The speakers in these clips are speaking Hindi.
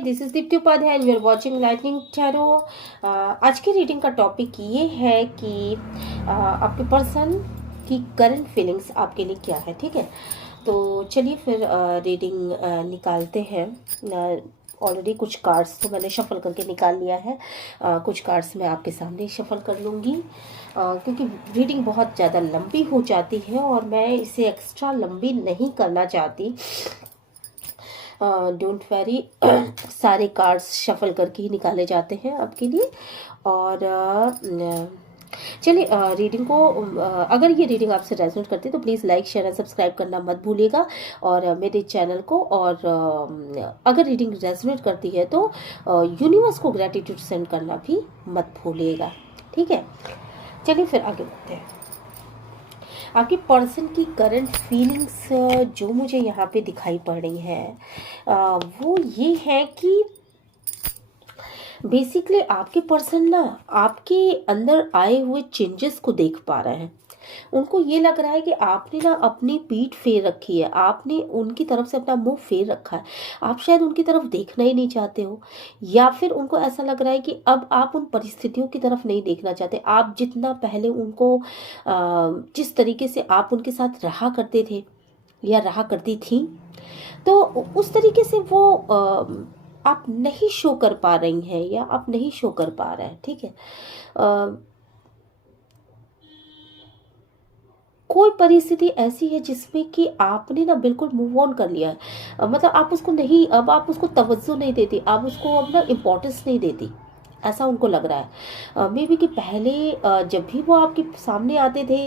This is Deepti Upadhyay and you are watching lightning tarot. आज की रीडिंग का टॉपिक ये है कि आपके पर्सन की करंट फीलिंग्स आपके लिए क्या है। ठीक है, तो चलिए फिर रीडिंग निकालते हैं। ऑलरेडी कुछ कार्ड्स तो मैंने शफल करके निकाल लिया है। कुछ कार्ड्स मैं आपके सामने शफल कर लूँगी क्योंकि रीडिंग बहुत ज़्यादा लंबी हो जाती है और मैं इसे एक्स्ट्रा लंबी नहीं करना चाहती। डोंट वेरी सारे कार्ड्स शफल करके ही निकाले जाते हैं आपके लिए। और चलिए रीडिंग को अगर ये रीडिंग आपसे रेजोनेट करती है तो please like share and subscribe करना मत भूलिएगा और मेरे चैनल को। और अगर रीडिंग रेजोनेट करती है तो यूनिवर्स को ग्रैटिट्यूड सेंड करना भी मत भूलिएगा। ठीक है, चलिए फिर आगे बढ़ते हैं। आपके पर्सन की करंट फीलिंग्स जो मुझे यहाँ पे दिखाई पड़ रही है वो ये है कि बेसिकली आपके पर्सन ना आपके अंदर आए हुए चेंजेस को देख पा रहे हैं। उनको ये लग रहा है कि आपने ना अपनी पीठ फेर रखी है, आपने उनकी तरफ से अपना मुंह फेर रखा है। आप शायद उनकी तरफ देखना ही नहीं चाहते हो, या फिर उनको ऐसा लग रहा है कि अब आप उन परिस्थितियों की तरफ नहीं देखना चाहते। आप जितना पहले उनको जिस तरीके से आप उनके साथ रहा करते थे या रहा करती थी, तो उस तरीके से वो आप नहीं शो कर पा रही हैं या आप नहीं शो कर पा रहे हैं। ठीक है, कोई परिस्थिति ऐसी है जिसमें कि आपने ना बिल्कुल मूव ऑन कर लिया है। मतलब आप उसको नहीं, अब आप उसको तवज्जो नहीं देती, आप उसको अब ना इम्पोर्टेंस नहीं देती, ऐसा उनको लग रहा है। मे बी कि पहले जब भी वो आपके सामने आते थे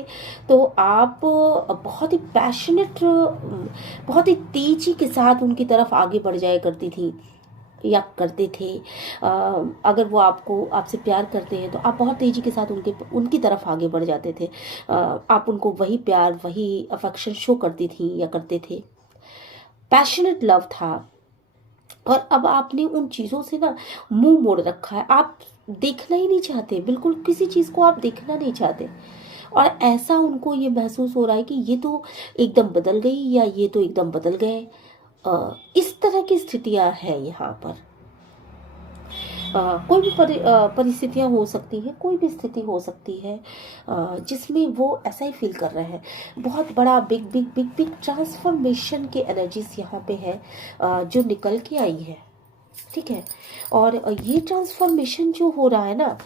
तो आप बहुत ही पैशनेट, बहुत ही तेजी के साथ उनकी तरफ आगे बढ़ जाया करती थी या करते थे। अगर वो आपसे प्यार करते हैं तो आप बहुत तेज़ी के साथ उनकी तरफ आगे बढ़ जाते थे। आप उनको वही प्यार, वही अफेक्शन शो करती थी या करते थे। पैशनेट लव था और अब आपने उन चीज़ों से ना मुंह मोड़ रखा है। आप देखना ही नहीं चाहते, बिल्कुल किसी चीज़ को आप देखना नहीं चाहते। और ऐसा उनको ये महसूस हो रहा है कि ये तो एकदम बदल गई या ये तो एकदम बदल गए। इस तरह की स्थितियां हैं यहाँ पर। कोई भी परिस्थितियां हो सकती हैं, कोई भी स्थिति हो सकती है जिसमें वो ऐसा ही फील कर रहे हैं। बहुत बड़ा big big big big transformation की एनर्जीज यहाँ पे है जो निकल के आई है। ठीक है, और ये ट्रांसफॉर्मेशन जो हो रहा है ना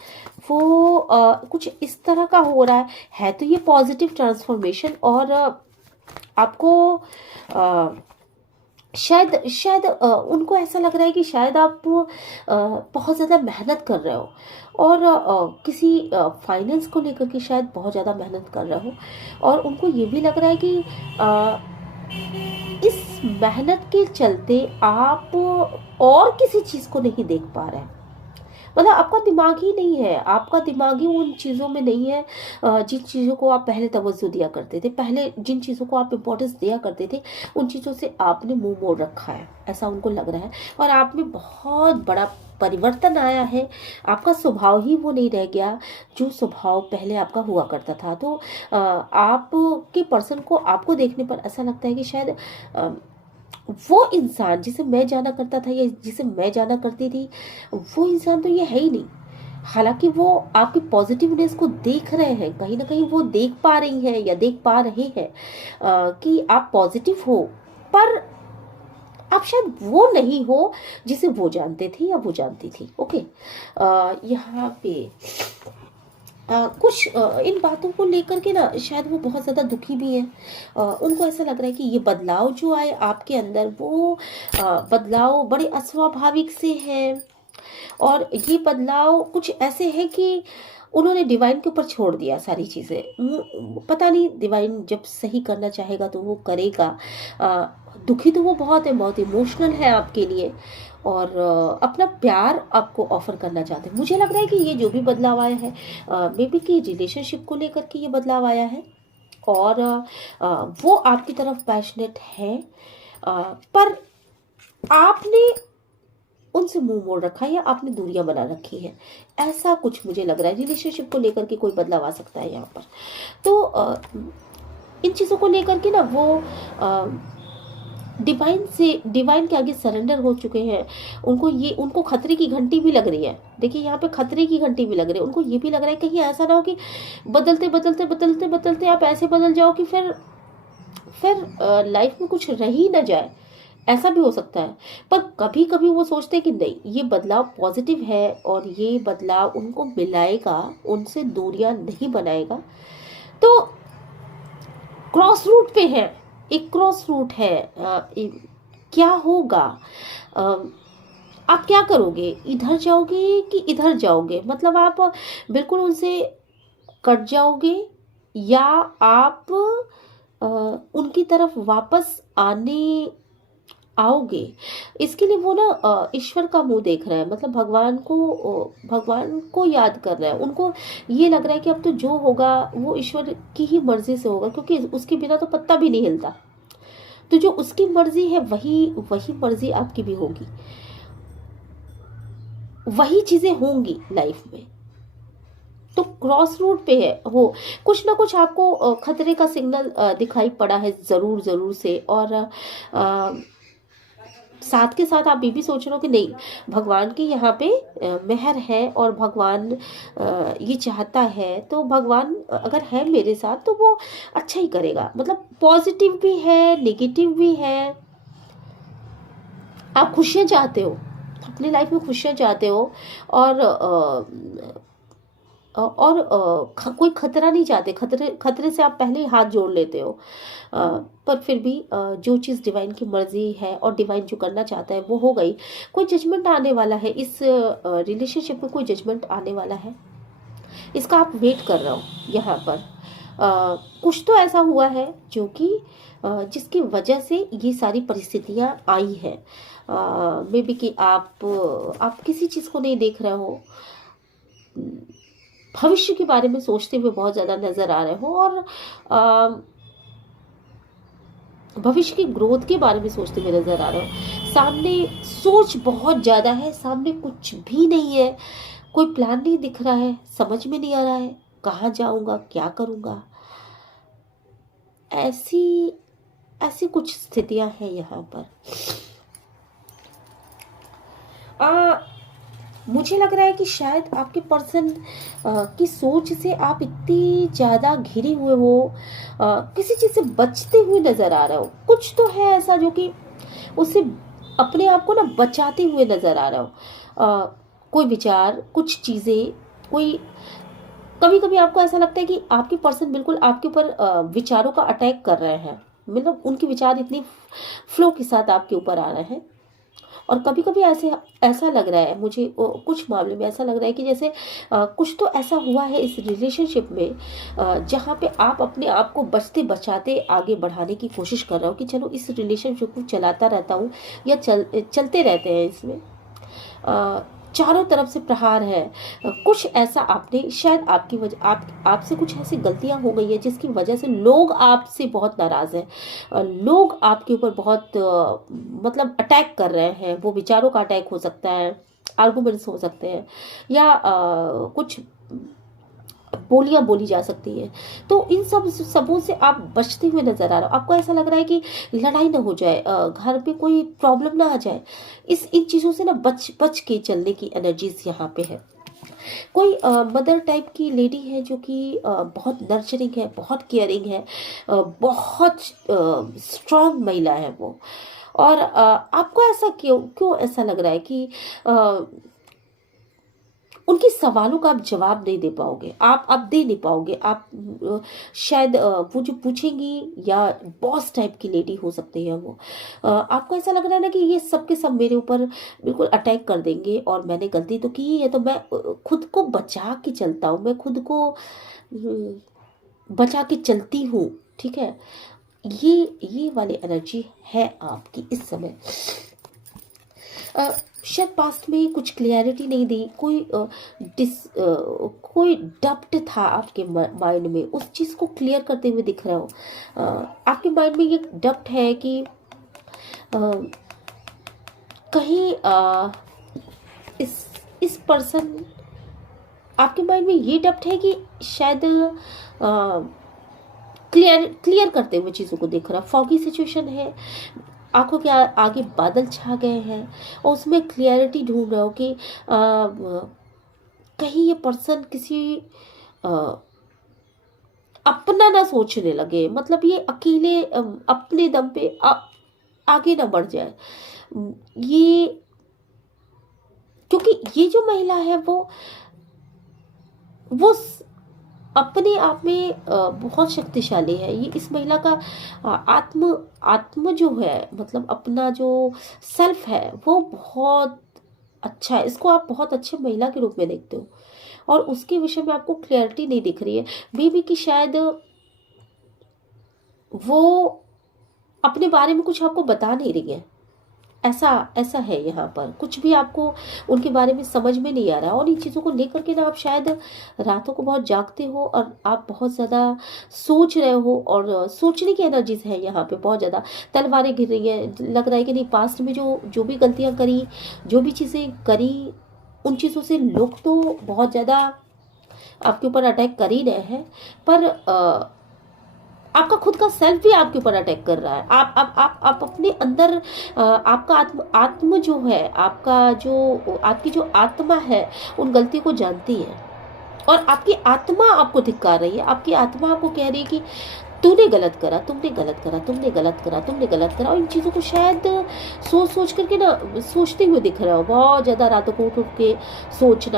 वो कुछ इस तरह का हो रहा है तो ये पॉजिटिव ट्रांसफॉर्मेशन। और आपको शायद उनको ऐसा लग रहा है कि शायद आप बहुत ज़्यादा मेहनत कर रहे हो और किसी फाइनेंस को लेकर के शायद बहुत ज़्यादा मेहनत कर रहे हो। और उनको ये भी लग रहा है कि इस मेहनत के चलते आप और किसी चीज़ को नहीं देख पा रहे हैं। मतलब आपका दिमाग ही नहीं है, आपका दिमाग ही उन चीज़ों में नहीं है जिन चीज़ों को आप पहले तवज्जो दिया करते थे, पहले जिन चीज़ों को आप इम्पोर्टेंस दिया करते थे उन चीज़ों से आपने मुंह मोड़ रखा है, ऐसा उनको लग रहा है। और आप में बहुत बड़ा परिवर्तन आया है, आपका स्वभाव ही वो नहीं रह गया जो स्वभाव पहले आपका हुआ करता था। तो आपके पर्सन को आपको देखने पर ऐसा लगता है कि शायद वो इंसान जिसे मैं जाना करता था या जिसे मैं जाना करती थी वो इंसान तो ये है ही नहीं। हालांकि वो आपकी पॉजिटिवनेस को देख रहे हैं, कहीं ना कहीं वो देख पा रही हैं या देख पा रहे हैं कि आप पॉजिटिव हो, पर आप शायद वो नहीं हो जिसे वो जानते थे या वो जानती थी। ओके, यहाँ पे कुछ इन बातों को लेकर के ना शायद वो बहुत ज़्यादा दुखी भी हैं। उनको ऐसा लग रहा है कि ये बदलाव जो आए आपके अंदर वो बदलाव बड़े अस्वाभाविक से हैं। और ये बदलाव कुछ ऐसे है कि उन्होंने डिवाइन के ऊपर छोड़ दिया सारी चीज़ें। पता नहीं डिवाइन जब सही करना चाहेगा तो वो करेगा। दुखी तो वो बहुत है, बहुत इमोशनल है आपके लिए और अपना प्यार आपको ऑफर करना चाहते हैं। मुझे लग रहा है कि ये जो भी बदलाव आया है मे बी कि रिलेशनशिप को लेकर के ये बदलाव आया है और वो आपकी तरफ पैशनेट है, पर आपने उनसे मुंह मोड़ रखा है या आपने दूरियां बना रखी है, ऐसा कुछ मुझे लग रहा है। रिलेशनशिप को लेकर के कोई बदलाव आ सकता है यहाँ पर। तो इन चीज़ों को लेकर के ना वो डिवाइन के आगे सरेंडर हो चुके हैं। उनको खतरे की घंटी भी लग रही है। देखिए यहाँ पे खतरे की घंटी भी लग रही है। उनको ये भी लग रहा है कहीं ऐसा ना हो कि बदलते बदलते बदलते बदलते आप ऐसे बदल जाओ कि फिर लाइफ में कुछ रह ही ना जाए। ऐसा भी हो सकता है। पर कभी कभी वो सोचते हैं कि नहीं, ये बदलाव पॉजिटिव है और ये बदलाव उनको मिलाएगा, उनसे दूरियां नहीं बनाएगा। तो क्रॉस रूट पे है, एक क्रॉस रूट है। क्या होगा? अ, आप क्या करोगे? इधर जाओगे कि इधर जाओगे? मतलब आप बिल्कुल उनसे कट जाओगे, या आप उनकी तरफ वापस आने आओगे? इसके लिए वो ना ईश्वर का मुंह देख रहा है, मतलब भगवान को याद कर रहा है। उनको ये लग रहा है कि अब तो जो होगा वो ईश्वर की ही मर्जी से होगा, क्योंकि उसके बिना तो पत्ता भी नहीं हिलता। तो जो उसकी मर्जी है वही वही मर्जी आपकी भी होगी, वही चीजें होंगी लाइफ में। तो क्रॉस रूट पे है वो। कुछ ना कुछ आपको खतरे का सिग्नल दिखाई पड़ा है जरूर जरूर से। और साथ के साथ आप ये भी सोच रहे हो कि नहीं, भगवान की यहाँ पे मेहर है और भगवान ये चाहता है, तो भगवान अगर है मेरे साथ तो वो अच्छा ही करेगा। मतलब पॉजिटिव भी है, नेगेटिव भी है। आप खुशियाँ चाहते हो, अपनी लाइफ में खुशियाँ चाहते हो, और कोई खतरा नहीं चाहते। खतरे से आप पहले ही हाथ जोड़ लेते हो। पर फिर भी जो चीज़ डिवाइन की मर्जी है और डिवाइन जो करना चाहता है वो हो गई। कोई जजमेंट आने वाला है इस रिलेशनशिप में, कोई जजमेंट आने वाला है, इसका आप वेट कर रहे हो यहाँ पर। कुछ तो ऐसा हुआ है जो कि जिसकी वजह से ये सारी परिस्थितियाँ आई हैं। मे बी कि आप किसी चीज़ को नहीं देख रहे हो, भविष्य के बारे में सोचते हुए बहुत ज़्यादा नज़र आ रहे हो, और भविष्य की ग्रोथ के बारे में सोचते हुए नज़र आ रहे हो। सामने सोच बहुत ज़्यादा है, सामने कुछ भी नहीं है, कोई प्लान नहीं दिख रहा है, समझ में नहीं आ रहा है कहाँ जाऊँगा, क्या करूँगा। ऐसी ऐसी कुछ स्थितियाँ हैं यहाँ पर। मुझे लग रहा है कि शायद आपके पर्सन की सोच से आप इतनी ज़्यादा घिरे हुए हो, किसी चीज़ से बचते हुए नज़र आ रहे हो। कुछ तो है ऐसा जो कि उससे अपने आप को ना बचाते हुए नज़र आ रहा हो। कोई विचार, कुछ चीज़ें, कोई कभी कभी आपको ऐसा लगता है कि आपके पर्सन बिल्कुल आपके ऊपर विचारों का अटैक कर रहे हैं। मतलब उनके विचार इतनी फ्लो के साथ आपके ऊपर आ रहे हैं। और कभी कभी ऐसा लग रहा है मुझे, कुछ मामले में ऐसा लग रहा है कि जैसे कुछ तो ऐसा हुआ है इस रिलेशनशिप में जहाँ पे आप अपने आप को बचते बचाते आगे बढ़ाने की कोशिश कर रहे हो कि चलो इस रिलेशनशिप को चलाता रहता हूँ, या चलते रहते हैं इसमें। चारों तरफ से प्रहार है। कुछ ऐसा आपने शायद आपकी वजह आपसे कुछ ऐसी गलतियां हो गई है जिसकी वजह से लोग आपसे बहुत नाराज हैं। लोग आपके ऊपर बहुत मतलब अटैक कर रहे हैं। वो विचारों का अटैक हो सकता है, आर्गुमेंट्स हो सकते हैं, या कुछ बोलियां बोली जा सकती हैं। तो इन सबों से आप बचते हुए नजर आ रहे हो। आपको ऐसा लग रहा है कि लड़ाई ना हो जाए, घर पे कोई प्रॉब्लम ना आ जाए। इन चीज़ों से ना बच बच के चलने की एनर्जीज यहाँ पे है। कोई मदर टाइप की लेडी है जो कि बहुत नर्चरिंग है, बहुत केयरिंग है, बहुत स्ट्रांग महिला है वो। और आपको ऐसा क्यों क्यों ऐसा लग रहा है कि उनके सवालों का आप जवाब नहीं दे पाओगे, आप दे नहीं पाओगे। आप शायद वो जो पूछेंगी, या बॉस टाइप की लेडी हो सकती है वो। आपको ऐसा लग रहा है ना कि ये सब के सब मेरे ऊपर बिल्कुल अटैक कर देंगे, और मैंने गलती तो की है, तो मैं खुद को बचा के चलता हूँ, मैं खुद को बचा के चलती हूँ। ठीक है, ये वाली एनर्जी है आपकी इस समय। शायद पास्ट में कुछ क्लियरिटी नहीं दी, कोई डब्ट था आपके माइंड में, उस चीज़ को क्लियर करते हुए दिख रहे हो। आपके माइंड में ये डब्ट है कि कहीं इस पर्सन, आपके माइंड में ये डब्ट है कि शायद क्लियर करते हुए चीज़ों को देख रहा, फॉगी सिचुएशन है। आंखों के आगे बादल छा गए हैं और उसमें क्लियरिटी ढूंढ रहे हो कि कहीं ये पर्सन किसी अ, अपना ना सोचने लगे, मतलब ये अकेले अपने दम पे आगे ना बढ़ जाए। ये क्योंकि ये जो महिला है वो अपने आप में बहुत शक्तिशाली है। ये इस महिला का आत्म आत्म जो है, मतलब अपना जो सेल्फ है वो बहुत अच्छा है। इसको आप बहुत अच्छे महिला के रूप में देखते हो और उसके विषय में आपको क्लैरिटी नहीं दिख रही है। मे बी कि शायद वो अपने बारे में कुछ आपको बता नहीं रही है। ऐसा ऐसा है यहाँ पर, कुछ भी आपको उनके बारे में समझ में नहीं आ रहा और इन चीज़ों को लेकर के ना आप शायद रातों को बहुत जागते हो और आप बहुत ज़्यादा सोच रहे हो और सोचने की एनर्जीज है यहाँ पे बहुत ज़्यादा। तलवारें गिर रही हैं, लग रहा है कि नहीं पास्ट में जो जो भी गलतियाँ करी, जो भी चीज़ें करी, उन चीज़ों से लोग तो बहुत ज़्यादा आपके ऊपर अटैक कर ही रहे हैं, पर आपका खुद का सेल्फ भी आपके ऊपर अटैक कर रहा है। आप अपने अंदर आपका आत्म जो है, आपकी जो आत्मा है उन गलती को जानती है और आपकी आत्मा आपको धिक्कार रही है। आपकी आत्मा आपको कह रही है कि तूने गलत करा, तुमने गलत करा, तुमने गलत करा, तुमने गलत करा। और इन चीज़ों को शायद सोच सोच करके ना सोचते हुए दिख रहा हो, बहुत ज़्यादा रातों को उठ उठ के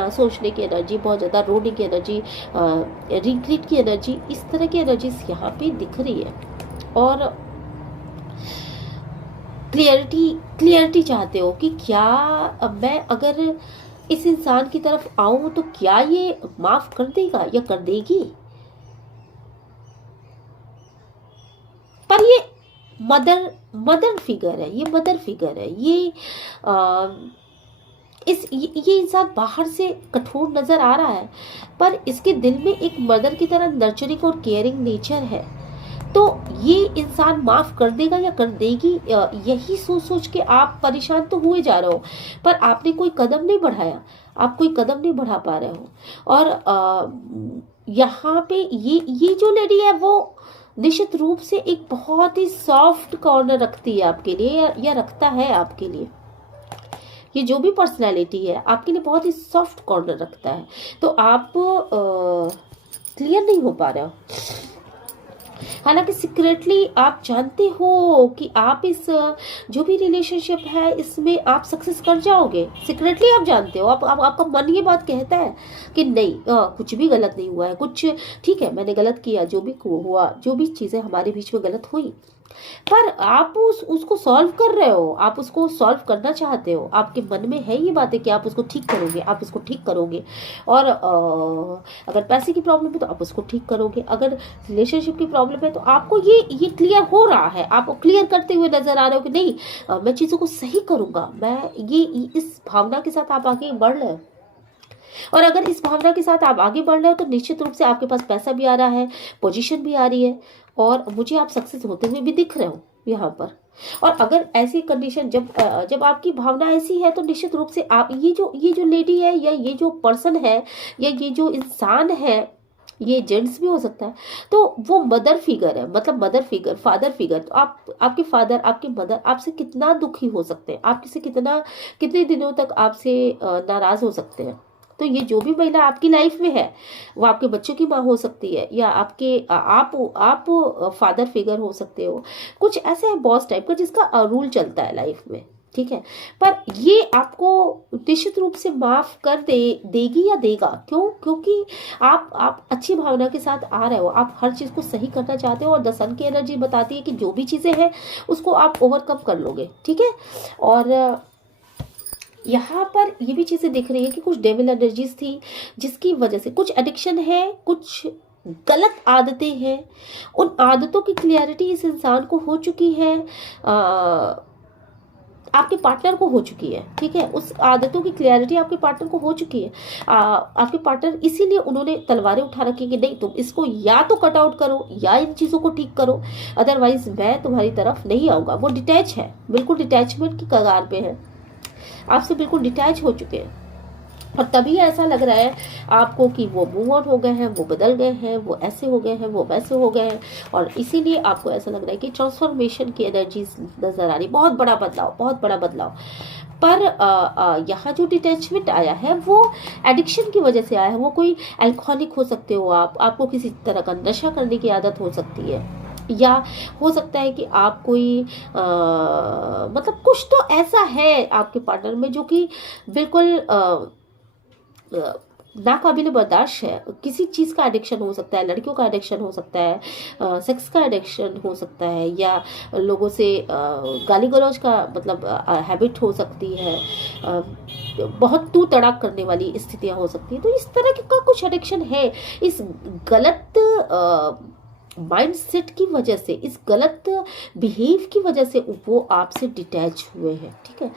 सोचने की एनर्जी, बहुत ज़्यादा रोने की एनर्जी, रिग्रेट की एनर्जी, इस तरह की एनर्जीज यहाँ पे दिख रही है। और क्लियरिटी चाहते हो कि क्या मैं अगर इस इंसान की तरफ आऊं तो क्या ये माफ कर देगा या कर देगी। पर ये मदर फिगर है, ये मदर फिगर है। ये इंसान बाहर से कठोर नजर आ रहा है पर इसके दिल में एक मदर की तरह नर्चरिंग और केयरिंग नेचर है। तो ये इंसान माफ कर देगा या कर देगी, यही सोच सोच के आप परेशान तो हुए जा रहे हो पर आपने कोई कदम नहीं बढ़ाया, आप कोई कदम नहीं बढ़ा पा रहे हो। और यहाँ पे ये जो लेडी है वो निश्चित रूप से एक बहुत ही सॉफ्ट कॉर्नर रखती है आपके लिए, या रखता है आपके लिए। ये जो भी पर्सनालिटी है आपके लिए बहुत ही सॉफ्ट कॉर्नर रखता है। तो आप क्लियर नहीं हो पा रहे हो, हालांकि सीक्रेटली आप जानते हो कि आप इस जो भी रिलेशनशिप है इसमें आप सक्सेस कर जाओगे। सीक्रेटली आप जानते हो, आपका मन ये बात कहता है कि नहीं, कुछ भी गलत नहीं हुआ है, कुछ ठीक है, मैंने गलत किया, जो भी हुआ, जो भी चीज़ें हमारे बीच में गलत हुई, पर आप उसको सॉल्व कर रहे हो, आप उसको सॉल्व करना चाहते हो। आपके मन में है ये बात है कि आप उसको ठीक करोगे, आप उसको ठीक करोगे। और अगर पैसे की प्रॉब्लम है तो आप उसको ठीक करोगे, अगर रिलेशनशिप की प्रॉब्लम है तो आपको ये क्लियर हो रहा है, आप क्लियर करते हुए नजर आ रहे हो कि नहीं, मैं चीज़ों को सही करूँगा। मैं ये इस भावना के साथ आप आगे बढ़ रहे हो। और अगर इस भावना के साथ आप आगे बढ़ रहे हो तो निश्चित रूप से आपके पास पैसा भी आ रहा है, पोजीशन भी आ रही है और मुझे आप सक्सेस होते हुए भी दिख रहे हो यहाँ पर। और अगर ऐसी कंडीशन जब आपकी भावना ऐसी है तो निश्चित रूप से आप ये जो लेडी है या ये जो पर्सन है या ये जो इंसान है, ये जेंट्स भी हो सकता है, तो वो मदर फिगर है, मतलब मदर फिगर, फादर फिगर। तो आपके फादर, आपके मदर आपसे कितना दुखी हो सकते हैं, आपसे कितने दिनों तक आपसे नाराज हो सकते हैं। तो ये जो भी महिला आपकी लाइफ में है वो आपके बच्चों की माँ हो सकती है या आप फादर फिगर हो सकते हो। कुछ ऐसे है बॉस टाइप का जिसका रूल चलता है लाइफ में, ठीक है। पर ये आपको निश्चित रूप से माफ कर देगी या देगा। क्योंकि आप अच्छी भावना के साथ आ रहे हो, आप हर चीज को सही करना चाहते हो और द सन की एनर्जी बताती है कि जो भी चीजें हैं उसको आप ओवरकम कर लोगे, ठीक है। और यहाँ पर ये भी चीजें दिख रही है कि कुछ डेविल एनर्जीज थी जिसकी वजह से कुछ एडिक्शन है, कुछ गलत आदतें हैं। उन आदतों की क्लियरिटी इस इंसान को हो चुकी है, आपके पार्टनर को हो चुकी है, ठीक है। उस आदतों की क्लियरिटी आपके पार्टनर को हो चुकी है। आपके पार्टनर इसीलिए उन्होंने तलवारें उठा रखी कि नहीं, तुम इसको या तो कट आउट करो या इन चीज़ों को ठीक करो, अदरवाइज मैं तुम्हारी तरफ नहीं आऊँगा। वो डिटैच है, बिल्कुल डिटैचमेंट की कगार पे है, आपसे बिल्कुल डिटैच हो चुके हैं। और तभी ऐसा लग रहा है आपको कि वो मूव ऑन हो गए हैं, वो बदल गए हैं, वो ऐसे हो गए हैं, वो वैसे हो गए हैं, और इसीलिए आपको ऐसा लग रहा है कि ट्रांसफॉर्मेशन की एनर्जीज नजर आ रही, बहुत बड़ा बदलाव, बहुत बड़ा बदलाव। पर यहाँ जो डिटैचमेंट आया है वो एडिक्शन की वजह से आया है। वो कोई अल्कोहलिक हो सकते हो आप, आपको किसी तरह का नशा करने की आदत हो सकती है, या हो सकता है कि आप कोई मतलब कुछ तो ऐसा है आपके पार्टनर में जो कि बिल्कुल नाकाबिले बर्दाश्त है। किसी चीज़ का एडिक्शन हो सकता है, लड़कियों का एडिक्शन हो सकता है, सेक्स का एडिक्शन हो सकता है, या लोगों से गाली गलौज का मतलब हैबिट हो सकती है, बहुत तू तड़ाक करने वाली स्थितियां हो सकती है। तो इस तरह का कुछ एडिक्शन है। इस गलत माइंडसेट की वजह से, इस गलत बिहेव की वजह से वो आपसे डिटैच हुए हैं, ठीक है।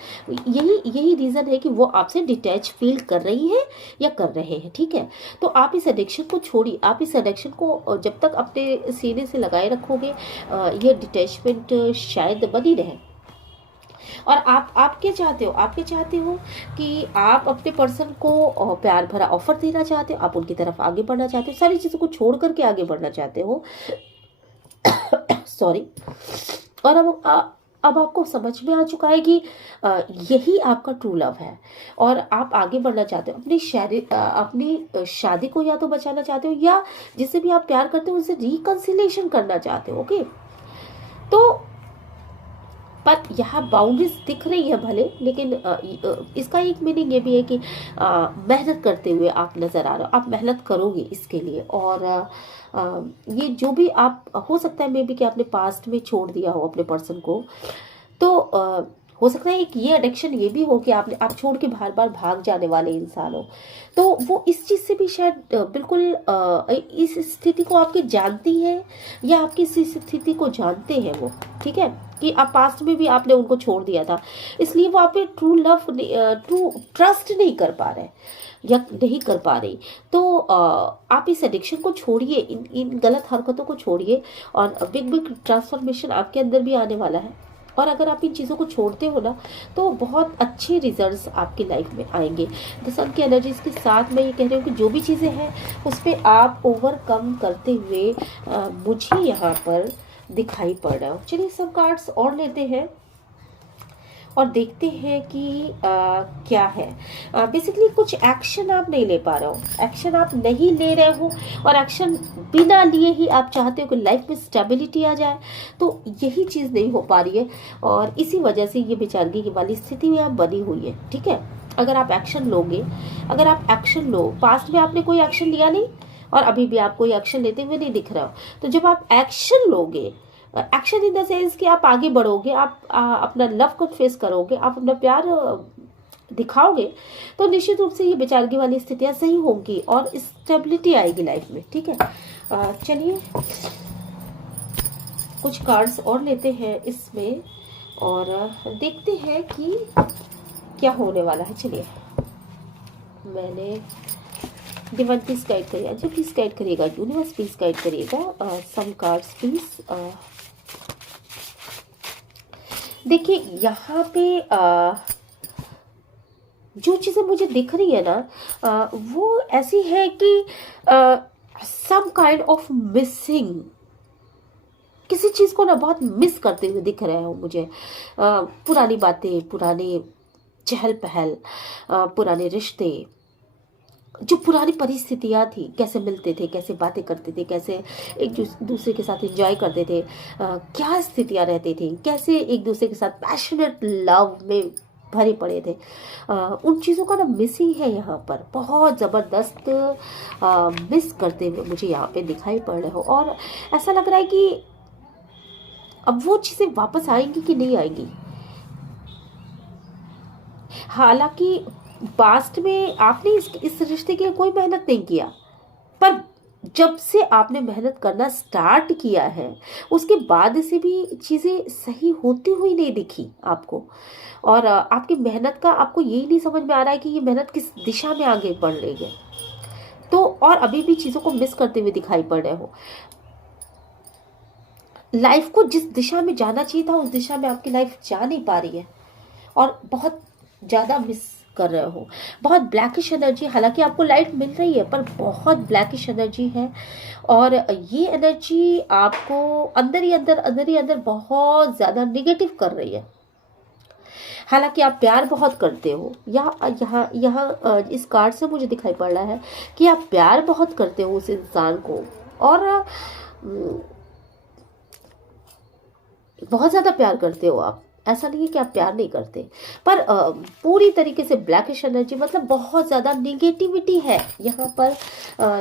यही रीज़न है कि वो आपसे डिटैच फील कर रही है या कर रहे हैं, ठीक है। तो आप इस एडिक्शन को छोड़िए, आप इस एडिक्शन को जब तक अपने सीने से लगाए रखोगे ये डिटैचमेंट शायद बनी रहे। और आप क्या चाहते हो, आप क्या चाहते हो कि आप अपने पर्सन को प्यार भरा ऑफर देना चाहते हो, आप उनकी तरफ आगे बढ़ना चाहते हो, सारी चीज़ों को छोड़ करके आगे बढ़ना चाहते हो। सॉरी। और अब आपको समझ में आ चुका है कि यही आपका ट्रू लव है, और आप आगे बढ़ना चाहते हो, अपनी शादी को या तो बचाना चाहते हो, या जिससे भी आप प्यार करते हो उनसे रिकंसिलेशन करना चाहते हो, ओके। तो पर यहाँ बाउंड्रीज दिख रही है भले, लेकिन इसका एक मीनिंग ये भी है कि मेहनत करते हुए आप नज़र आ रहे हो, आप मेहनत करोगे इसके लिए। और ये जो भी आप, हो सकता है मे बी कि आपने पास्ट में छोड़ दिया हो अपने पर्सन को, तो हो सकता है एक ये एडिक्शन ये भी हो कि आप छोड़ के बार बार भाग जाने वाले इंसान हो। तो वो इस चीज़ से भी शायद बिल्कुल इस स्थिति को आपके जानती है, या आपकी इस स्थिति को जानते हैं वो, ठीक है, कि आप पास्ट में भी आपने उनको छोड़ दिया था, इसलिए वो आप पे ट्रू लव, ट्रू ट्रस्ट नहीं कर पा रहे या नहीं कर पा रही। तो आप इस एडिक्शन को छोड़िए, इन गलत हरकतों को छोड़िए, और बिग बिग ट्रांसफॉर्मेशन आपके अंदर भी आने वाला है। और अगर आप इन चीज़ों को छोड़ते हो ना, तो बहुत अच्छे रिजल्ट्स आपकी लाइफ में आएंगे। द सन की एनर्जीज के साथ मैं ये कह रही हूँ कि जो भी चीज़ें हैं उस पर आप ओवरकम करते हुए मुझे यहाँ पर दिखाई पड़ रहा हो। चलिए सब कार्ड्स और लेते हैं और देखते हैं कि क्या है। बेसिकली कुछ एक्शन आप नहीं ले पा रहे हो, एक्शन आप नहीं ले रहे हो, और एक्शन बिना लिए ही आप चाहते हो कि लाइफ में स्टेबिलिटी आ जाए, तो यही चीज़ नहीं हो पा रही है, और इसी वजह से ये बेचारगी वाली स्थिति में आप बनी हुई है, ठीक है। अगर आप एक्शन लोगे, अगर आप एक्शन लो, पास्ट में आपने कोई एक्शन लिया नहीं और अभी भी आप कोई एक्शन लेते हुए नहीं दिख रहा हो, तो जब आप एक्शन लोगे, एक्शन इन द सेंस कि आप आगे बढ़ोगे, आप अपना लव को फेस करोगे, आप अपना प्यार दिखाओगे, तो निश्चित रूप से ये बेचारगी वाली स्थितियां सही होंगी और स्टेबिलिटी आएगी लाइफ में, ठीक है। चलिए कुछ कार्ड्स और लेते हैं इसमें और देखते हैं कि क्या होने वाला है। चलिए मैंने डिवाइन प्लीज गाइड करिएगा जी, प्लीज गाइड करिएगा, यूनिवर्स प्लीज गाइड करिएगा, सम कार्ड्स प्लीज। देखिए यहाँ पे जो चीज़ें मुझे दिख रही है ना, वो ऐसी है कि सम काइंड ऑफ मिसिंग, किसी चीज़ को ना बहुत मिस करते हुए दिख रहे हो मुझे। पुरानी बातें, पुराने चहल पहल, पुराने रिश्ते, जो पुरानी परिस्थितियाँ थी, कैसे मिलते थे, कैसे बातें करते थे, कैसे एक दूसरे के साथ एंजॉय करते थे, क्या स्थितियाँ रहती थी, कैसे एक दूसरे के साथ पैशनेट लव में भरे पड़े थे, उन चीज़ों का ना मिसिंग है यहाँ पर, बहुत ज़बरदस्त मिस करते हुए मुझे यहाँ पे दिखाई पड़ रहे हो। और ऐसा लग रहा है कि अब वो चीज़ें वापस आएंगी कि नहीं आएंगी। हालांकि पास्ट में आपने इस रिश्ते के लिए कोई मेहनत नहीं किया, पर जब से आपने मेहनत करना स्टार्ट किया है उसके बाद से भी चीज़ें सही होती हुई नहीं दिखी आपको, और आपकी मेहनत का आपको यही नहीं समझ में आ रहा है कि ये मेहनत किस दिशा में आगे बढ़ रही है। तो और अभी भी चीज़ों को मिस करते हुए दिखाई पड़ रहे हो। लाइफ को जिस दिशा में जाना चाहिए था उस दिशा में आपकी लाइफ जा नहीं पा रही है, और बहुत ज़्यादा मिस कर रहे हो, बहुत ब्लैकिश एनर्जी, हालांकि आपको लाइट मिल रही है पर बहुत ब्लैकिश एनर्जी है। और ये एनर्जी आपको अंदर ही अंदर बहुत ज़्यादा निगेटिव कर रही है। हालांकि आप प्यार बहुत करते हो, या यहाँ यहाँ इस कार्ड से मुझे दिखाई पड़ रहा है कि आप प्यार बहुत करते हो उस इंसान को, और बहुत ज़्यादा प्यार करते हो आप। ऐसा नहीं है कि आप प्यार नहीं करते, पर पूरी तरीके से ब्लैकिश एनर्जी, मतलब बहुत ज़्यादा निगेटिविटी है यहाँ पर।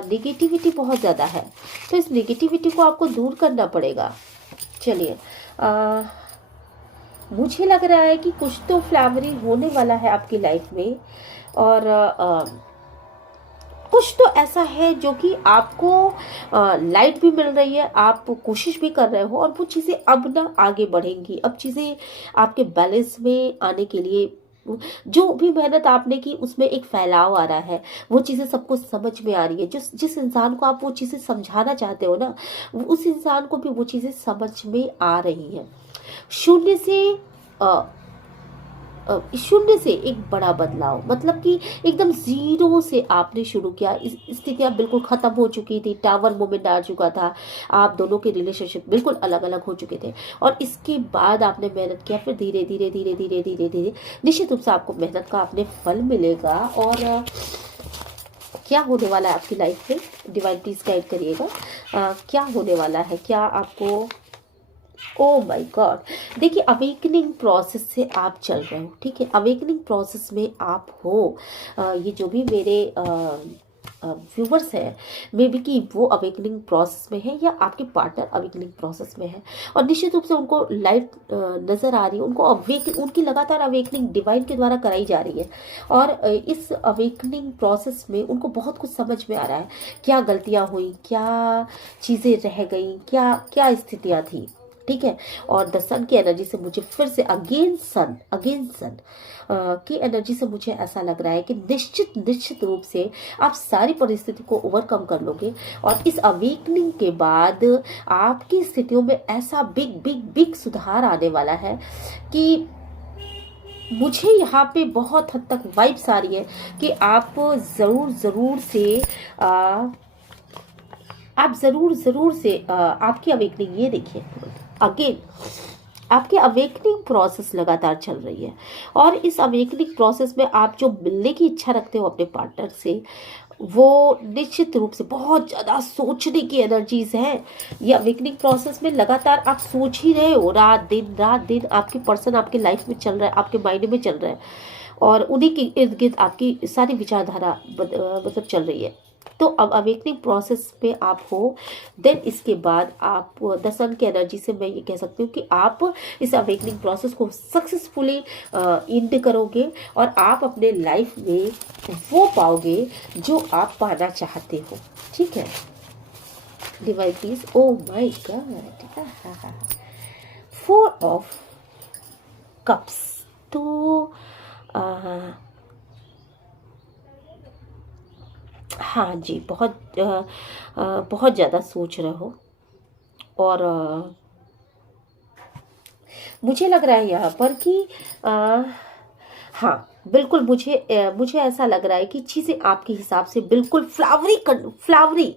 निगेटिविटी बहुत ज़्यादा है, तो इस निगेटिविटी को आपको दूर करना पड़ेगा। चलिए, मुझे लग रहा है कि कुछ तो फ्लावरिंग होने वाला है आपकी लाइफ में, और कुछ तो ऐसा है जो कि आपको लाइट भी मिल रही है, आप कोशिश भी कर रहे हो, और वो चीज़ें अब ना आगे बढ़ेंगी। अब चीज़ें आपके बैलेंस में आने के लिए जो भी मेहनत आपने की उसमें एक फैलाव आ रहा है, वो चीज़ें सबको समझ में आ रही है। जिस इंसान को आप वो चीज़ें समझाना चाहते हो ना, उस इंसान को भी वो चीज़ें समझ में आ रही हैं। शून्य से शून्य से एक बड़ा बदलाव, मतलब कि एकदम जीरो से आपने शुरू किया। स्थितियाँ बिल्कुल ख़त्म हो चुकी थी, टावर मोमेंट आ चुका था, आप दोनों के रिलेशनशिप बिल्कुल अलग अलग हो चुके थे, और इसके बाद आपने मेहनत किया। फिर धीरे धीरे धीरे धीरे धीरे धीरे निश्चित रूप से आपको मेहनत का अपने फल मिलेगा। और क्या होने वाला है आपकी लाइफ में, डिवाइन प्लीज गाइड करिएगा। क्या होने वाला है, क्या आपको, ओ माय गॉड, देखिए अवेकनिंग प्रोसेस से आप चल रहे हो, ठीक है, अवेकनिंग प्रोसेस में आप हो। ये जो भी मेरे व्यूवर्स हैं, मे बी कि वो अवेकनिंग प्रोसेस में है, या आपके पार्टनर अवेकनिंग प्रोसेस में है, और निश्चित रूप से उनको लाइट नज़र आ रही है, उनको उनकी लगातार अवेकनिंग डिवाइन के द्वारा कराई जा रही है। और इस अवेकनिंग प्रोसेस में उनको बहुत कुछ समझ में आ रहा है, क्या गलतियाँ हुई, क्या चीज़ें रह गई, क्या क्या स्थितियाँ थी, ठीक है। और द सन की एनर्जी से मुझे फिर से अगेन सन की एनर्जी से मुझे ऐसा लग रहा है कि निश्चित रूप से आप सारी परिस्थिति को ओवरकम कर लोगे, और इस अवेकनिंग के बाद आपकी स्थितियों में ऐसा बिग सुधार आने वाला है कि मुझे यहाँ पे बहुत हद तक वाइब्स आ रही है कि आप ज़रूर से आपकी अवेकनिंग, ये देखिए अगेन आपकी अवेकनिंग प्रोसेस लगातार चल रही है, और इस अवेकनिंग प्रोसेस में आप जो मिलने की इच्छा रखते हो अपने पार्टनर से, वो निश्चित रूप से बहुत ज़्यादा सोचने की एनर्जीज हैं। ये अवेकनिंग प्रोसेस में लगातार आप सोच ही रहे हो, रात दिन आपके पर्सन आपके लाइफ में चल रहा है, आपके माइंड में चल रहा है, और उन्हीं के इर्द गिर्द आपकी सारी विचारधारा मतलब चल रही है। तो अब अवेकनिंग प्रोसेस में आप हो, देन इसके बाद आप द सन की एनर्जी से मैं ये कह सकती हूँ कि आप इस अवेकनिंग प्रोसेस को सक्सेसफुली एंड करोगे, और आप अपने लाइफ में वो पाओगे जो आप पाना चाहते हो, ठीक है। Divine please, oh my God, 4 of cups. तो हाँ जी, बहुत ज़्यादा सोच रहे हो, और मुझे लग रहा है यहाँ पर कि हाँ बिल्कुल, मुझे ऐसा लग रहा है कि चीज़ें आपके हिसाब से बिल्कुल फ्लावरी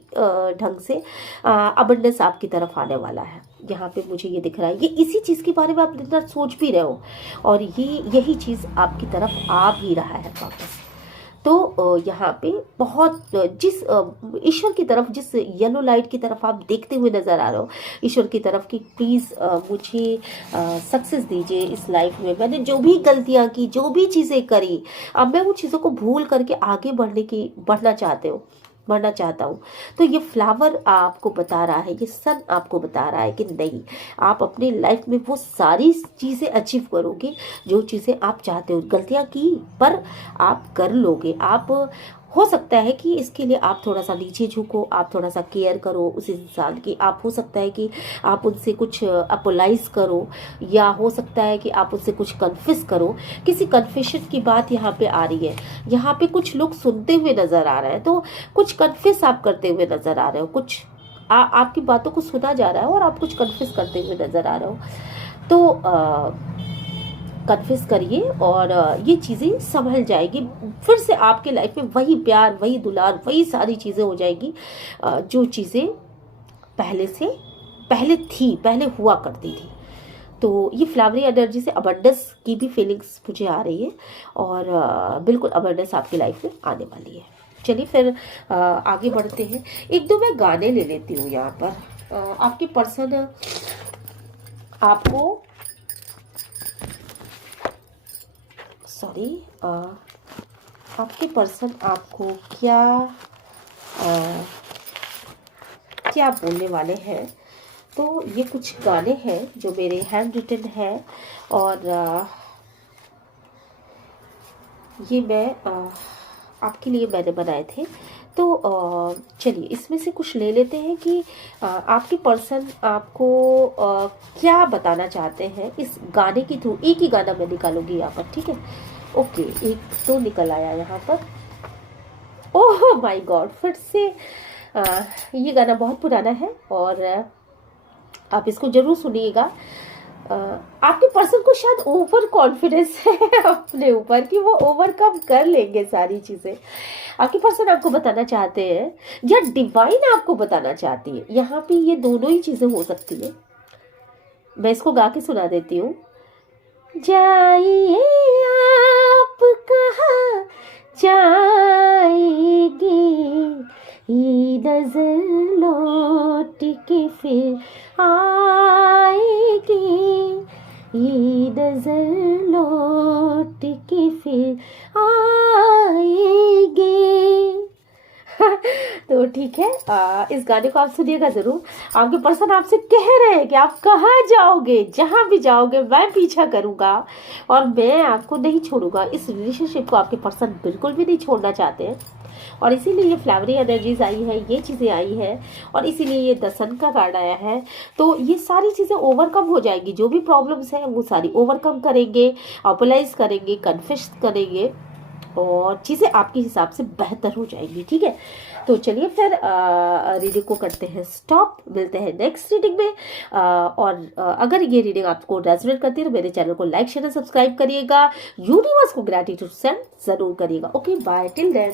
ढंग से अबंडेंस आपकी तरफ आने वाला है। यहाँ पे मुझे ये दिख रहा है, ये इसी चीज़ के बारे में आप जितना सोच भी रहे हो, और यही चीज़ आपकी तरफ आ भी रहा है वापस। तो यहाँ पे बहुत जिस ईश्वर की तरफ, जिस येलो लाइट की तरफ आप देखते हुए नज़र आ रहे हो, ईश्वर की तरफ कि प्लीज़ मुझे सक्सेस दीजिए इस लाइफ में। मैंने जो भी गलतियाँ की, जो भी चीज़ें करी, अब मैं उन चीज़ों को भूल करके आगे बढ़ना चाहता हूँ। तो ये फ्लावर आपको बता रहा है, ये सन आपको बता रहा है कि नहीं, आप अपनी लाइफ में वो सारी चीज़ें अचीव करोगे जो चीज़ें आप चाहते हो। गलतियाँ की पर आप कर लोगे। आप हो सकता है कि इसके लिए आप थोड़ा सा नीचे झुको, आप थोड़ा सा केयर करो उस इंसान की। आप हो सकता है कि आप उनसे कुछ अपोलाइज करो, या हो सकता है कि आप उनसे कुछ कन्फेस करो। किसी कन्फेशन की बात यहाँ पे आ रही है, यहाँ पे कुछ लोग सुनते हुए नजर आ रहे हैं, तो कुछ कन्फेस आप करते हुए नजर आ रहे हो, कुछ आपकी बातों को सुना जा रहा है और आप कुछ कन्फेस करते हुए नजर आ रहे हो। तो कन्फेस करिए और ये चीज़ें संभल जाएगी। फिर से आपके लाइफ में वही प्यार, वही दुलार, वही सारी चीज़ें हो जाएगी जो चीज़ें पहले थी, पहले हुआ करती थी। तो ये फ्लावरी एनर्जी से अबंडेंस की भी फीलिंग्स मुझे आ रही है और बिल्कुल अबंडेंस आपकी लाइफ में आने वाली है। चलिए फिर आगे बढ़ते हैं। एक दो मैं गाने ले लेती हूँ यहाँ पर। आपके पर्सन आपको आपके पर्सन आपको क्या बोलने वाले हैं। तो ये कुछ गाने हैं जो मेरे हैंड रिटन है और ये मैं आपके लिए मैंने बनाए थे। तो चलिए इसमें से कुछ ले लेते हैं कि आपके पर्सन आपको क्या बताना चाहते हैं इस गाने के थ्रू। एक ही गाना मैं निकालूंगी यहाँ पर, ठीक है। ओके, एक तो निकल आया यहाँ पर। ओह माय गॉड, फिर से ये गाना बहुत पुराना है और आप इसको जरूर सुनिएगा। आपके पर्सन को शायद ओवर कॉन्फिडेंस है अपने ऊपर कि वो ओवरकम कर लेंगे सारी चीजें। आपके पर्सन आपको बताना चाहते हैं या डिवाइन आपको बताना चाहती है, यहाँ पे ये दोनों ही चीजें हो सकती है। मैं इसको गा के सुना देती हूँ। जाइए आप कहाँ जाएगी, ये नजर लौट के फिर आएगी, ये नजर लौट के फिर आएगी। तो ठीक है, इस गाने को आप सुनिएगा जरूर। आपके पर्सन आपसे कह रहे हैं कि आप कहाँ जाओगे, जहां भी जाओगे मैं पीछा करूंगा और मैं आपको नहीं छोड़ूंगा। इस रिलेशनशिप को आपके पर्सन बिल्कुल भी नहीं छोड़ना चाहते हैं और इसीलिए ये फ्लावरी एनर्जीज आई है, ये चीज़ें आई है और इसीलिए ये द सन का कार्ड आया है। तो ये सारी चीज़ें ओवरकम हो जाएगी, जो भी प्रॉब्लम्स हैं वो सारी ओवरकम करेंगे, अपोलाइज करेंगे, कन्फेस करेंगे और चीज़ें आपके हिसाब से बेहतर हो जाएंगी, ठीक है। तो चलिए फिर रीडिंग को करते हैं स्टॉप। मिलते हैं नेक्स्ट रीडिंग में। और अगर ये रीडिंग आपको रेजोनेट करती है तो मेरे चैनल को लाइक शेयर सब्सक्राइब करिएगा। यूनिवर्स को ग्रैटिट्यूड सेंड जरूर करिएगा। Okay, bye till then.